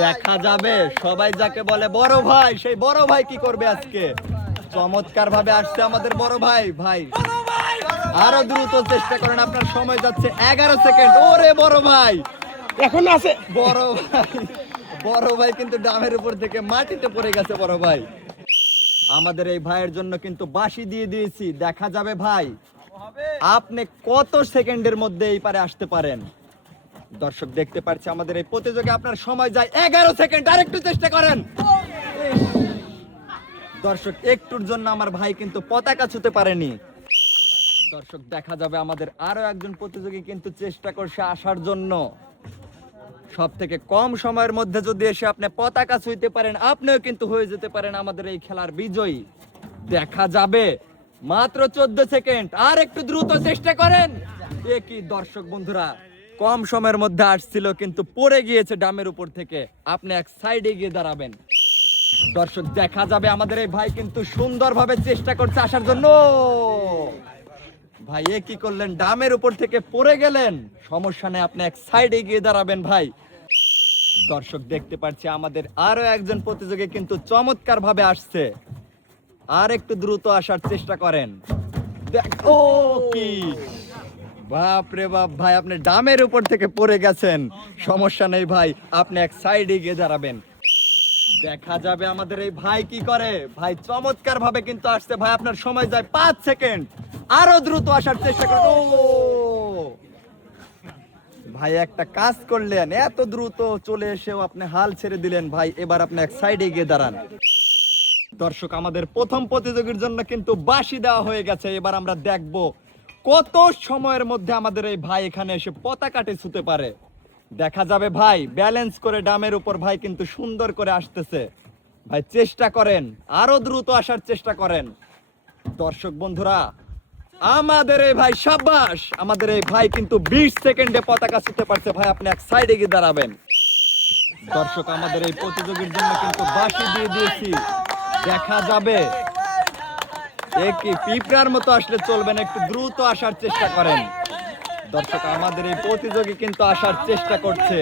দেখা যাবে সবাই যাকে বলে বড় ভাই, সেই বড় ভাই কি করবে আজকে। চমৎকার ভাবে আসছে আমাদের বড় ভাই। ভাই আরো দ্রুত চেষ্টা করেন, আপনার সময় যাচ্ছে 11 সেকেন্ড। ওরে বড় ভাই এখন আছে বড় ভাই, বড় ভাই কিন্তু ডামের উপর থেকে মাটিতে পড়ে গেছে। বড় ভাই আমাদের এই ভাইয়ের জন্য কিন্তু বাঁশি দিয়ে দিয়েছি। দেখা যাবে ভাই আপনি কত সেকেন্ডের মধ্যে এই পারে আসতে পারেন। দর্শক দেখতে পাচ্ছে আমাদের এই প্রতিযোগী, আপনার সময় যায় 11 সেকেন্ড। আরেকটু চেষ্টা করেন। দর্শক একটুর জন্য আমার ভাই কিন্তু পতাকা ছুঁতে পারেনি। দর্শক দেখা যাবে আমাদের আরো একজন প্রতিযোগী কিন্তু চেষ্টা করছে আসার জন্য। সব থেকে কম সময়ের মধ্যে যদি এসে আপনি পতাকা ছুঁইতে পারেন, আপনিও কিন্তু হয়ে যেতে পারেন আমাদের এই খেলার বিজয়ী। দেখা যাবে মাত্র 14 সেকেন্ড। আর একটু দ্রুত চেষ্টা করেন। এ কি দর্শক বন্ধুরা, কম সময়ের মধ্যে আসছিল কিন্তু পড়ে গিয়েছে ডামের উপর থেকে। আপনি এক সাইডে গিয়ে দাঁড়াবেন। দর্শক দেখা যাবে আমাদের এই ভাই কিন্তু সুন্দরভাবে চেষ্টা করছে আসার জন্য। ভাই এ কি করলেন, ডামের উপর থেকে পড়ে গেলেন। সমস্যা নেই, আপনি এক সাইডে গিয়ে দাঁড়াবেন ভাই। দর্শক দেখতে পাচ্ছি আমাদের আরো একজন প্রতিযোগী কিন্তু চমৎকার ভাবে আসছে। আর একটু দ্রুত আসার চেষ্টা করেন। ও কি বাপ রে বাপ, ভাই আপনি ডামের উপর থেকে পড়ে গেছেন। সমস্যা নেই ভাই, আপনি এক সাইডে গিয়ে দাঁড়াবেন। দেখা যাবে আমাদের এই ভাই কি করে। ভাই চমৎকার ভাবে কিন্তু আসছে। ভাই আপনার সময় যায় 5 সেকেন্ড। আরো দ্রুত আসার চেষ্টা করুন। ও ভাই একটা কাজ করলেন, এত দ্রুত চলে এসেও আপনি হাল ছেড়ে দিলেন। ভাই এবার আপনি এক সাইডে গিয়ে দাঁড়ান। দর্শক আমাদের প্রথম প্রতিযোগীর জন্য কিন্তু বাঁশি দেওয়া হয়ে গেছে। এবার আমরা দেখব কত সময়ের মধ্যে আমাদের এই ভাই এখানে এসে পতাকাটি ছুঁতে পারে। দেখা যাবে ভাই ব্যালেন্স করে ডামের উপর ভাই কিন্তু সুন্দর করে আসতেছে। ভাই চেষ্টা করেন, আরো দ্রুত আসার চেষ্টা করেন। দর্শক বন্ধুরা আমাদের এই ভাই সাবাস, আমাদের এই ভাই কিন্তু 20 সেকেন্ডে পতাকা ছুঁতে পারছে। ভাই আপনি এক সাইডে গিয়ে দাঁড়াবেন। দর্শক আমাদের এই প্রতিযোগীর জন্য কিন্তু বাঁশি দিয়ে দিয়েছি। দেখা যাবে কি পিঁপড়ার মতো আসলে চলবে না, একটু দ্রুত আসার চেষ্টা করেন। দর্শক আমাদের এই প্রতিযোগী কিন্তু আসার চেষ্টা করছে।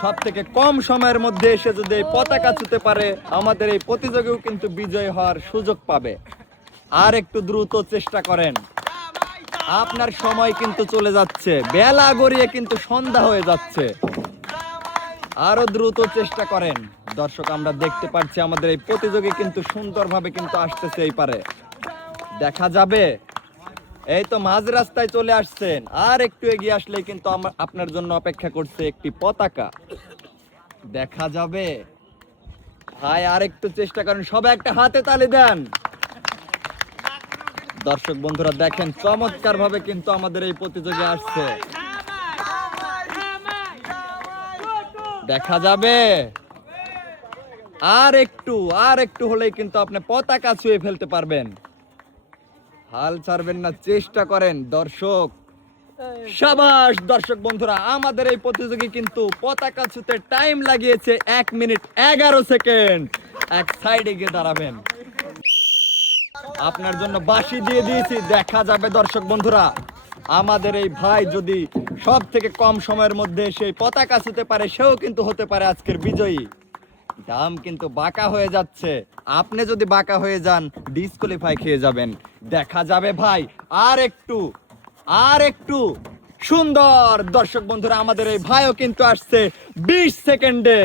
সব থেকে কম সময়ের মধ্যে এসে যদি এই পতাকা ছুঁতে পারে, আমাদের এই প্রতিযোগীও কিন্তু বিজয় হওয়ার সুযোগ পাবে। আর একটু দ্রুত চেষ্টা করেন, আপনার সময় কিন্তু চলে যাচ্ছে। বেলা গড়িয়ে কিন্তু সন্ধ্যা হয়ে যাচ্ছে। আরো দ্রুত চেষ্টা করেন। দর্শক আমরা দেখতে পাচ্ছি আমাদের এই প্রতিযোগী কিন্তু সুন্দরভাবে কিন্তু আসতেছে এই পারে। দেখা যাবে এই তো মাঝ রাস্তায় চলে আসছেন। আর একটু এগিয়ে আসলেই কিন্তু আপনার জন্য অপেক্ষা করছে একটি পতাকা। দেখা যাবে ভাই আর একটু চেষ্টা করেন, সবাই একটা হাতে তালি দেন। দর্শক বন্ধুরা দেখেন চমৎকার ভাবে কিন্তু আমাদের এই প্রতিযোগী আসছে। দেখা যাবে আর একটু হলেই কিন্তু আপনি পতাকা ছুঁয়ে ফেলতে পারবেন। হাল ছাড়বেন না, চেষ্টা করেন। দর্শক সাবাস। দর্শক বন্ধুরা আমাদের এই প্রতিযোগী কিন্তু পতাকা ছুঁতে টাইম লাগিয়েছে 1 মিনিট 11 সেকেন্ড। এক সাইডে গিয়ে দাঁড়াবেন। আপনার জন্য বাঁশি দিয়ে দিয়েছি। দেখা যাবে দর্শক বন্ধুরা আমাদের এই ভাই যদি সব থেকে কম সময়ের মধ্যে সেই পতাকা ছুঁতে পারে, সেও কিন্তু হতে পারে আজকের বিজয়ী। দাম কিন্তু বাঁকা হয়ে যাচ্ছে, আপনি যদি বাঁকা হয়ে যান ডিসকোয়ালিফাই খেয়ে যাবেন। দেখা যাবে ভাই আর একটু সুন্দর। দর্শক বন্ধুরা আমাদের এই ভাইও কিন্তু আসছে 20 সেকেন্ডে।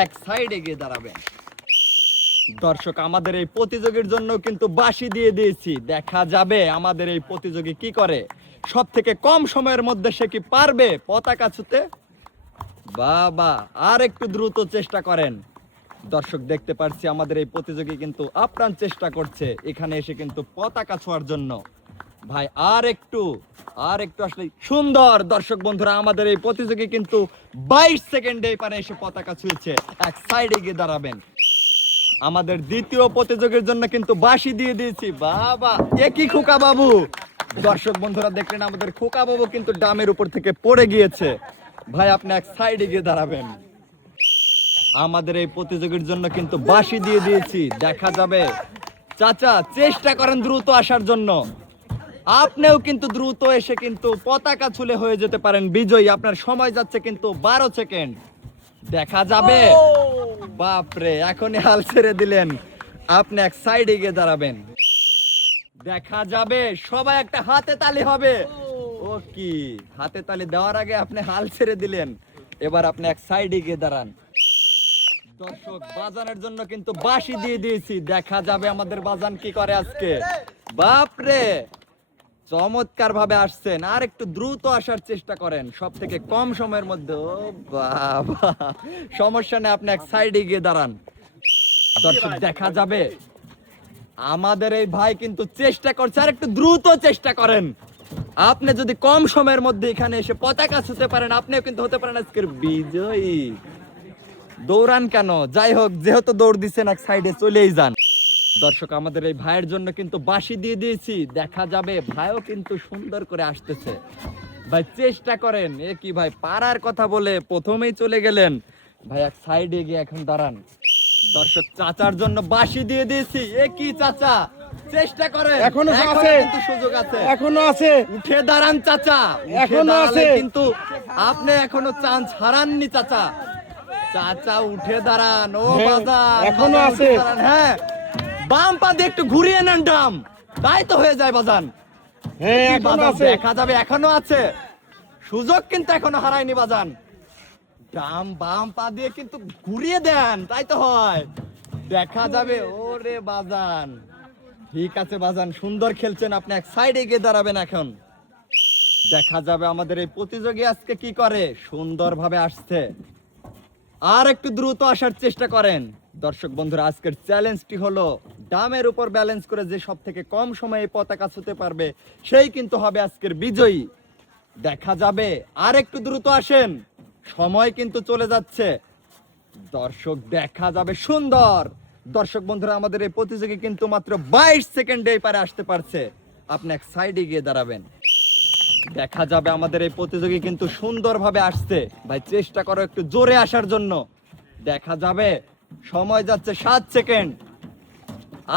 এক সাইডে গিয়ে দাঁড়াবেন। দর্শক আমাদের এই প্রতিযোগীর জন্য কিন্তু বাঁশি দিয়ে দিয়েছি। দেখা যাবে আমাদের এই প্রতিযোগী কি করে। সব থেকে কম সময়ের মধ্যে সে কি পারবে পতাকা ছুঁতে। বাবা আর একটু দ্রুত চেষ্টা করেন। দর্শক দেখতে পাচ্ছি আমাদের এই প্রতিযোগী কিন্তু আপ্রাণ চেষ্টা করছে এখানে এসে কিন্তু পতাকা ছোঁয়ার জন্য। ভাই আর একটু আসলে সুন্দর। দর্শক বন্ধুরা আমাদের এই প্রতিযোগী কিন্তু 22 সেকেন্ডে এপারে এসে পতাকা ছুঁয়েছে। এক সাইডে গিয়ে দাঁড়াবেন। আমাদের দ্বিতীয় প্রতিযোগীর জন্য কিন্তু বাঁশি দিয়ে দিয়েছি। বাবা একই খোকা বাবু। দর্শক বন্ধুরা দেখলেন আমাদের খোকা বাবু কিন্তু ডামের উপর থেকে পড়ে গিয়েছে। ভাই আপনি এক সাইডে গিয়ে দাঁড়াবেন। আমাদের এই প্রতিযোগীর জন্য কিন্তু বাঁশি দিয়ে দিয়েছি। দেখা যাবে চাচা চেষ্টা করেন দ্রুত আসার জন্য। আপনিও কিন্তু দ্রুত এসে কিন্তু পতাকা ছুলে হয়ে যেতে পারেন বিজয়ী। আপনার সময় যাচ্ছে কিন্তু 12 সেকেন্ড। দেখা যাবে। বাপরে, এখনই হাল ছেড়ে দিলেন। আপনি এক সাইডে গিয়ে দাঁড়াবেন। দেখা যাবে। সবাই একটা হাতে তালি হবে। ও কি, হাতে তালি দেওয়ার আগে আপনি হাল ছেড়ে দিলেন। এবার আপনি এক সাইডে গিয়ে দাঁড়ান। দর্শক, বাজানের জন্য কিন্তু বাঁশি দিয়ে দিয়েছি। দেখা যাবে আমাদের বাজান কি করে আজকে। বাপরে, চমৎকার ভাবে আসছেন। আর একটু দ্রুত আসার চেষ্টা করেন, সব থেকে কম সময়ের মধ্যে। ও বাবা, সমস্যা নেই, আপনি এক সাইডে গিয়ে দাঁড়ান। দর্শক, দেখা যাবে আমাদের এই ভাই কিন্তু চেষ্টা করছে। আর একটু দ্রুত চেষ্টা করেন। আপনি যদি কম সময়ের মধ্যে এখানে এসে পতাকা ছুঁতে পারেন, আপনিও কিন্তু হতে পারেন আজকের বিজয়ী। দৌড়ান কেন? যাই হোক, যেহেতু দৌড় দিচ্ছেন, এক সাইডে চলেই যান। দর্শক, আমাদের এই ভাইয়ের জন্য কিন্তু বাঁশি দিয়ে দিয়েছি। দেখা যাবে ভাইও কিন্তু সুন্দর করে আসতেছে। ভাই চেষ্টা করেন। এ কি ভাই, পারার কথা বলে প্রথমেই চলে গেলেন। ভাই এক সাইডে গিয়ে এখন দাঁড়ান। দর্শক, চাচার জন্য বাঁশি দিয়ে দিয়েছি। এ কি চাচা, চেষ্টা করেন, এখনো কিন্তু সুযোগ আছে, এখনো আছে। উঠে দাঁড়ান চাচা, এখনো আছে কিন্তু আপনি এখনো চান্স হারাননি চাচা। চাচা উঠে দাঁড়ান। ও বাজান, এখনো আছে। হ্যাঁ, বাম পা দিয়ে একটু ঘুরিয়ে নেন ডাম, তাই তো হয়ে যায় বাজান। হ্যাঁ, এখনো আছে। দেখা যাবে, এখনো আছে সুযোগ, কিন্তু এখনো হারায়নি বাজান। ডাম বাম পা দিয়ে কিন্তু ঘুরিয়ে দেন, তাই তো হয়। দেখা যাবে। ওরে বাজান, ঠিক আছে বাজান, সুন্দর খেলছেন আপনি। এক সাইডে গিয়ে দাঁড়াবেন এখন। দেখা যাবে আমাদের এই প্রতিযোগী আজকে কি করে। সুন্দরভাবে আসছে। আর একটু দ্রুত আসার চেষ্টা করেন। দর্শক বন্ধুরা, আজকের চ্যালেঞ্জটি হলো ডামের উপর ব্যালেন্স করে যে সব থেকে কম সময়ে পতাকা ছুঁতে পারবে, সেই কিন্তু হবে আজকের বিজয়ী। দেখা যাবে। আর একটু দ্রুত আসেন, সময় কিন্তু চলে যাচ্ছে। দর্শক, দেখা যাবে। সুন্দর। দর্শক বন্ধুরা, আমাদের এই প্রতিযোগী কিন্তু মাত্র 22 সেকেন্ডে এই পারে আসতে পারছে। আপনি এক সাইডে গিয়ে দাঁড়াবেন। দেখা যাবে আমাদের এই প্রতিযোগী কিন্তু সুন্দরভাবে আসছে। ভাই চেষ্টা করো একটু জোরে আসার জন্য। দেখা যাবে সময় যাচ্ছে 7 সেকেন্ড।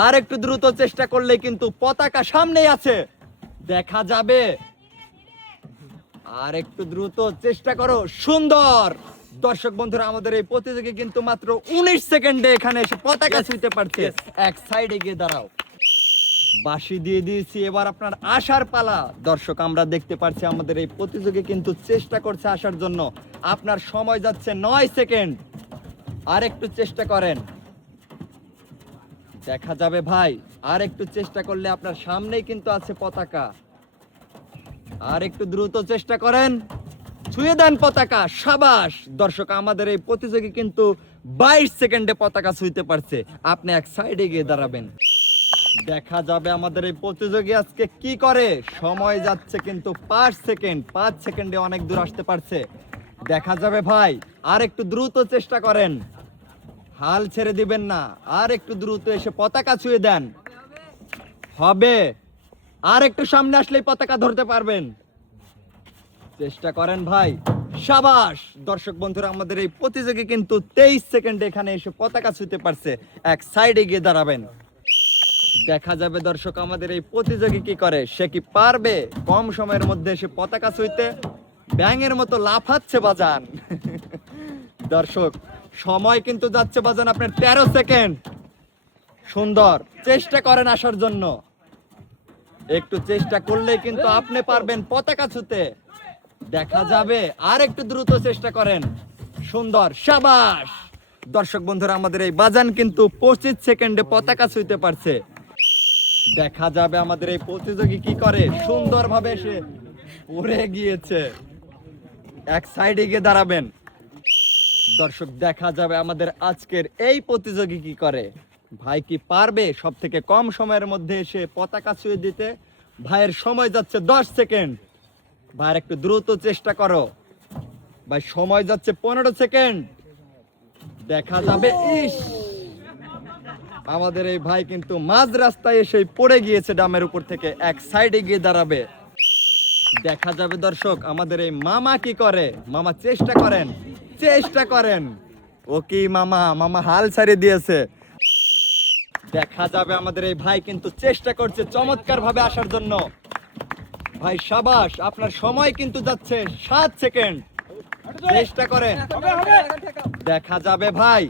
আর একটু দ্রুত চেষ্টা করলে কিন্তু পতাকা সামনেই আছে। দেখা যাবে। আর একটু দ্রুত চেষ্টা করো। সুন্দর। দর্শক বন্ধুরা, আমাদের এই প্রতিযোগী কিন্তু মাত্র 19 সেকেন্ডে এখানে এসে পতাকা ছুঁতে পারছে। এক সাইডে গিয়ে দাঁড়াও। বাঁশি দিয়ে দিয়েছি, এবার আপনার আসার পালা। দর্শক, আমরা দেখতে পাচ্ছি আমাদের এই প্রতিযোগী কিন্তু চেষ্টা করছে আসার জন্য। আপনার সময় যাচ্ছে 9 সেকেন্ড। আর একটু চেষ্টা করেন। দেখা যাবে ভাই, আর একটু চেষ্টা করলে আপনার সামনেই কিন্তু আছে পতাকা। আর একটু দ্রুত চেষ্টা করেন, ছুঁয়ে দেন পতাকা। সাবাস। দর্শক, আমাদের এই প্রতিযোগী কিন্তু 22 সেকেন্ডে পতাকা ছুঁইতে পারছে। আপনি এক সাইডে গিয়ে দাঁড়াবেন। দেখা যাবে আমাদের এই প্রতিযোগী আজকে কি করে। সময় যাচ্ছে কিন্তু 5 সেকেন্ড। 5 সেকেন্ডে অনেক দূর আসতে পারছে। দেখা যাবে ভাই, আর একটু দ্রুত চেষ্টা করেন, হাল ছেড়ে দিবেন না। আর একটু দ্রুত এসে পতাকা ছুঁয়ে দেন। হবে। আর একটু সামনে আসলেই পতাকা ধরতে পারবেন। চেষ্টা করেন ভাই। সাবাস। দর্শক বন্ধুরা, আমাদের এই প্রতিযোগী কিন্তু 23 সেকেন্ডে এখানে এসে পতাকা ছুঁতে পারছে। এক সাইডে গিয়ে দাঁড়াবেন। দেখা যাবে দর্শক, আমাদের এই প্রতিযোগী কি করে। সে কি পারবে কম সময়ের মধ্যে এসে পতাকা ছুঁইতে? ব্যাঙের মতো লাফাচ্ছে বাজান। দর্শক, সময় কিন্তু যাচ্ছে বাজান আপনার 13 সেকেন্ড। সুন্দর। চেষ্টা করেন আসার জন্য। একটু চেষ্টা করলেই কিন্তু আপনি পারবেন পতাকা ছুঁতে। দেখা যাবে। আর একটু দ্রুত চেষ্টা করেন। সুন্দর। সাবাস। দর্শক বন্ধুরা, আমাদের এই বাজান কিন্তু 25 সেকেন্ডে পতাকা ছুঁইতে পারছে। দেখা যাবে আমাদের এই প্রতিযোগী কি করে। সুন্দরভাবে এসে উড়ে গিয়েছে। এক সাইডে গিয়ে দাঁড়াবেন। দর্শক, দেখা যাবে আমাদের আজকের এই প্রতিযোগী কি করে। ভাই কি পারবে সব থেকে কম সময়ের মধ্যে এসে পতাকা ছুঁয়ে দিতে? ভাইয়ের সময় যাচ্ছে 10 সেকেন্ড। ভাইয়ের একটু দ্রুত চেষ্টা করো। ভাই সময় যাচ্ছে 15 সেকেন্ড। দেখা যাবে। ইস, আমাদের এই ভাই কিন্তু মাঝ রাস্তায় এসে পড়ে গিয়েছে ডামের উপর থেকে। এক সাইডে গিয়ে দাঁড়াবে। দেখা যাবে দর্শক, আমাদের এই মামা কি করে। মামা চেষ্টা করেন, চেষ্টা করেন। ও কি মামা, মামা হাল ছাড়িয়ে দিয়েছে। দেখা যাবে আমাদের এই ভাই কিন্তু চেষ্টা করছে চমৎকার ভাবে আসার জন্য। ভাই সাবাস। আপনার সময় কিন্তু যাচ্ছে 7 সেকেন্ড। চেষ্টা করেন। দেখা যাবে ভাই,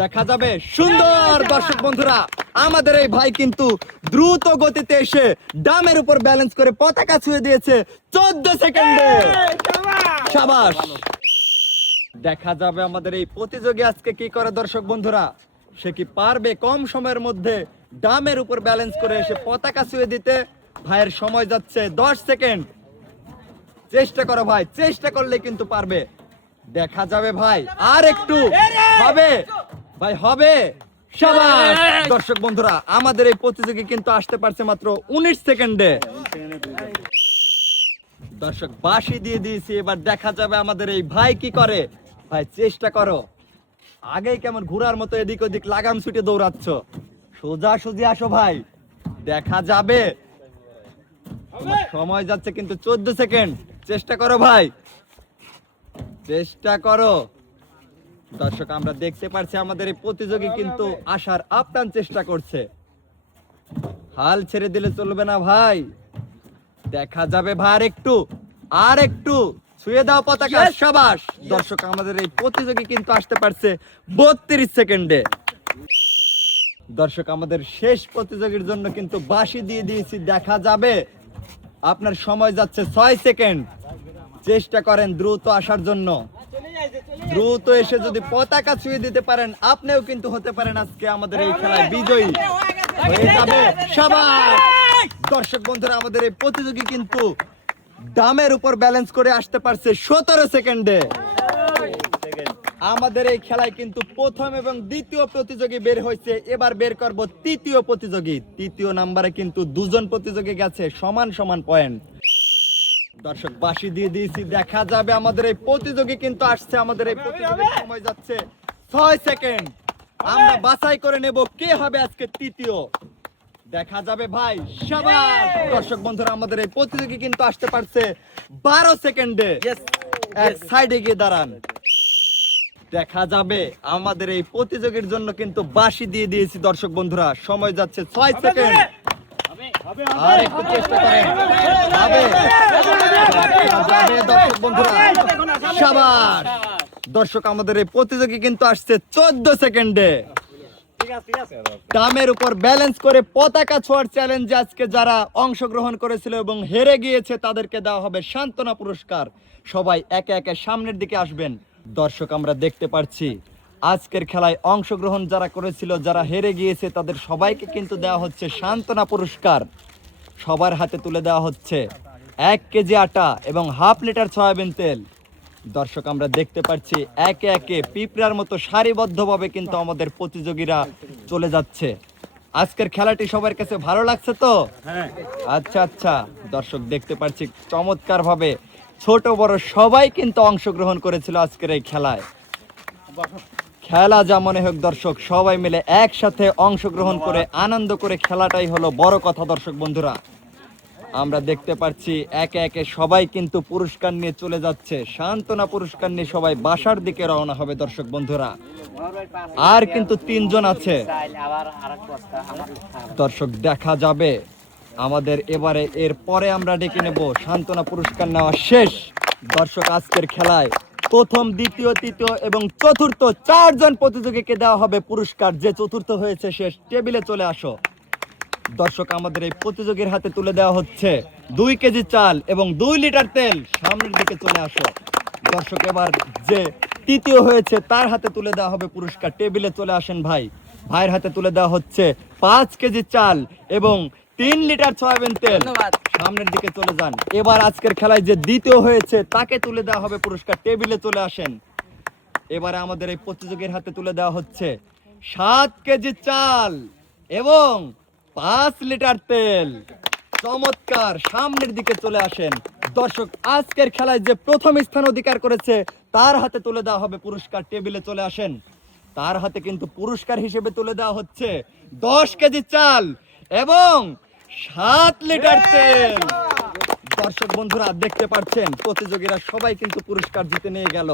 দেখা যাবে। সুন্দর দর্শক বন্ধুরা, আমাদের এই ভাই কিন্তু দ্রুত গতিতে এসে ডামের উপর ব্যালেন্স করে পতাকা ছুঁয়ে দিয়েছে 14 সেকেন্ডে। শাবাশ। দেখা যাবে আমাদের এই প্রতিযোগী আজকে কি করে দর্শক বন্ধুরা, সে কি পারবে কম সময়ের মধ্যে ডামের উপর ব্যালেন্স করে এসে পতাকা ছুঁয়ে দিতে। ভাইয়ের সময় যাচ্ছে 10 সেকেন্ড। চেষ্টা করো ভাই, চেষ্টা করলে কিন্তু পারবে। দেখা যাবে ভাই, আর একটু হবে ভাই, হবে। শাবাশ। দর্শক বন্ধুরা, আমাদের এই প্রতিযোগী কিন্তু আসতে পারছে মাত্র 19 সেকেন্ডে। দর্শক বাঁশি দিয়ে দিয়েছি, এবার দেখা যাবে আমাদের এই ভাই কি করে। ভাই চেষ্টা করো, আগেই কেমন ঘোড়ার মতো এদিক ওদিক লাগাম ছুটে দৌড়াচ্ছ, সোজা সুজি আসো ভাই, দেখা যাবে। তোমার সময় যাচ্ছে কিন্তু 14 সেকেন্ড। চেষ্টা করো ভাই, চেষ্টা করো। দর্শক আমরা দেখতে পাচ্ছি আমাদের এই প্রতিযোগী কিন্তু আসার আপ্রাণ চেষ্টা করছে, হাল ছেড়ে দিলে চলবে না ভাই। দেখা যাবে ভাই, আর একটু ছুঁয়ে দাও পতাকা। শাবাশ। দর্শক আমাদের এই প্রতিযোগী কিন্তু আসতে পারছে 32 সেকেন্ডে। দর্শক আমাদের শেষ প্রতিযোগীর জন্য কিন্তু বাঁশি দিয়ে দিয়েছি, দেখা যাবে। আপনার সময় যাচ্ছে 6 সেকেন্ড। চেষ্টা করেন দ্রুত আসার জন্য, দ্রুত এসে যদি পতাকা ছুঁয়ে দিতে পারেন, আপনিও কিন্তু হতে পারেন আজকে আমাদের এই খেলায় বিজয়ী হয়ে যাবে। শাবাশ। দর্শক বন্ধুরা, আমাদের এই প্রতিযোগী কিন্তু ডামের উপর ব্যালেন্স করে আসতে পারছে 17 সেকেন্ডে। আমাদের এই খেলায় কিন্তু প্রথম এবং দ্বিতীয় প্রতিযোগী বের হয়েছে, এবার বের করব তৃতীয় প্রতিযোগী। তৃতীয় নাম্বারে কিন্তু দুজন প্রতিযোগী গেছে সমান সমান পয়েন্ট। দর্শক বাঁশি দিয়ে দিয়েছি, দেখা যাবে আমাদের এই প্রতিযোগী কিন্তু আসছে। আমাদের এই প্রতিযোগীর সময় যাচ্ছে 6 সেকেন্ড। আমরা বাছাই করে নেব কে হবে আজকে তৃতীয়। দেখা যাবে ভাই। শাবাশ। দর্শক বন্ধুরা, আমাদের এই প্রতিযোগী কিন্তু আসতে পারছে 12 সেকেন্ডে। এক সাইডে গিয়ে দাঁড়ান। দেখা যাবে আমাদের এই প্রতিযোগীর জন্য কিন্তু বাঁশি দিয়ে দিয়েছি দর্শক বন্ধুরা, সময় যাচ্ছে 6 সেকেন্ড। আর একটু চেষ্টা করেন, হবে। দর্শক বন্ধুরা, শাবাশ। দর্শক আমাদের এই প্রতিযোগী কিন্তু আসছে 14 সেকেন্ডে। ডামের উপর ব্যালেন্স করে পতাকা ছোঁয়ার চ্যালেঞ্জে আজকে যারা অংশগ্রহণ করেছিল এবং হেরে গিয়েছে তাদেরকে দেওয়া হবে সান্ত্বনা পুরস্কার। সবাই একে একে সামনের দিকে আসবেন। দর্শক আমরা দেখতে পাচ্ছি আজকের খেলায় অংশগ্রহণ যারা করেছিল, যারা হেরে গিয়েছে তাদের সবাইকে কিন্তু দেওয়া হচ্ছে সান্ত্বনা পুরস্কার। সবার হাতে তুলে দেওয়া হচ্ছে 1 কেজি আটা এবং হাফ লিটার সয়াবিন তেল। দর্শক আমরা দেখতে পাচ্ছি একে একে পিঁপড়ার মতো সারিবদ্ধভাবে কিন্তু আমাদের প্রতিযোগীরা চলে যাচ্ছে। আজকের খেলাটি সবার কাছে ভালো লাগছে তো? আচ্ছা আচ্ছা। দর্শক দেখতে পাচ্ছি চমৎকার ভাবে ছোট বড় সবাই কিন্তু অংশগ্রহণ করেছিল আজকের এই খেলায়। খেলা যেমনই হোক দর্শক, সবাই মিলে একসাথে অংশগ্রহণ করে আনন্দ করে খেলাটাই হলো বড় কথা। দর্শক বন্ধুরা, আমরা দেখতে পাচ্ছি একে একে সবাই কিন্তু পুরস্কার নিয়ে চলে যাচ্ছে, সান্ত্বনা পুরস্কার নিয়ে সবাই বাসার দিকে রওনা হবে। দর্শক বন্ধুরা, আর কিন্তু 3 জন আছে। দর্শক দেখা যাবে আমাদের এবারে এর পরে আমরা ডেকে নেব সান্ত্বনা পুরস্কার নেওয়া শেষ। দর্শক আজকের খেলায় প্রথম, দ্বিতীয়, তৃতীয় এবং চতুর্থ 4 জন প্রতিযোগীকে দেওয়া হবে পুরস্কার। যে চতুর্থ হয়েছে শেষ টেবিলে চলে আসো। দর্শক আমাদের এই প্রতিযোগীর হাতে তুলে দেওয়া হচ্ছে 2 কেজি চাল এবং 2 লিটার তেল। সামনের দিকে চলে আসো। দর্শক এবার যে তৃতীয় হয়েছে তার হাতে তুলে দেওয়া হবে পুরস্কার। টেবিলে চলে আসেন ভাই। ভাইয়ের হাতে তুলে দেওয়া হচ্ছে 5 কেজি চাল এবং 3 লিটার সয়াবিন তেল। সামনের দিকে চলে যান। এবার আজকের খেলায় যে দ্বিতীয় হয়েছে তাকে তুলে দেওয়া হবে পুরস্কার। টেবিলে চলে আসেন। এবারে আমাদের এই প্রতিযোগীর হাতে তুলে দেওয়া হচ্ছে 7 কেজি চাল এবং 5 লিটার তেল। চমৎকার। সামনের দিকে চলে আসেন। দর্শক আজকের খেলায় যে প্রথম স্থান অধিকার করেছে তার হাতে তুলে দেওয়া হবে পুরস্কার। টেবিলে চলে আসেন। তার হাতে কিন্তু পুরস্কার হিসেবে তুলে দেওয়া হচ্ছে 10 কেজি চাল এবং 7 লিটার তেল। দর্শক বন্ধুরা দেখতে পাচ্ছেন প্রতিযোগীরা সবাই কিন্তু পুরস্কার জিতে নিয়ে গেল।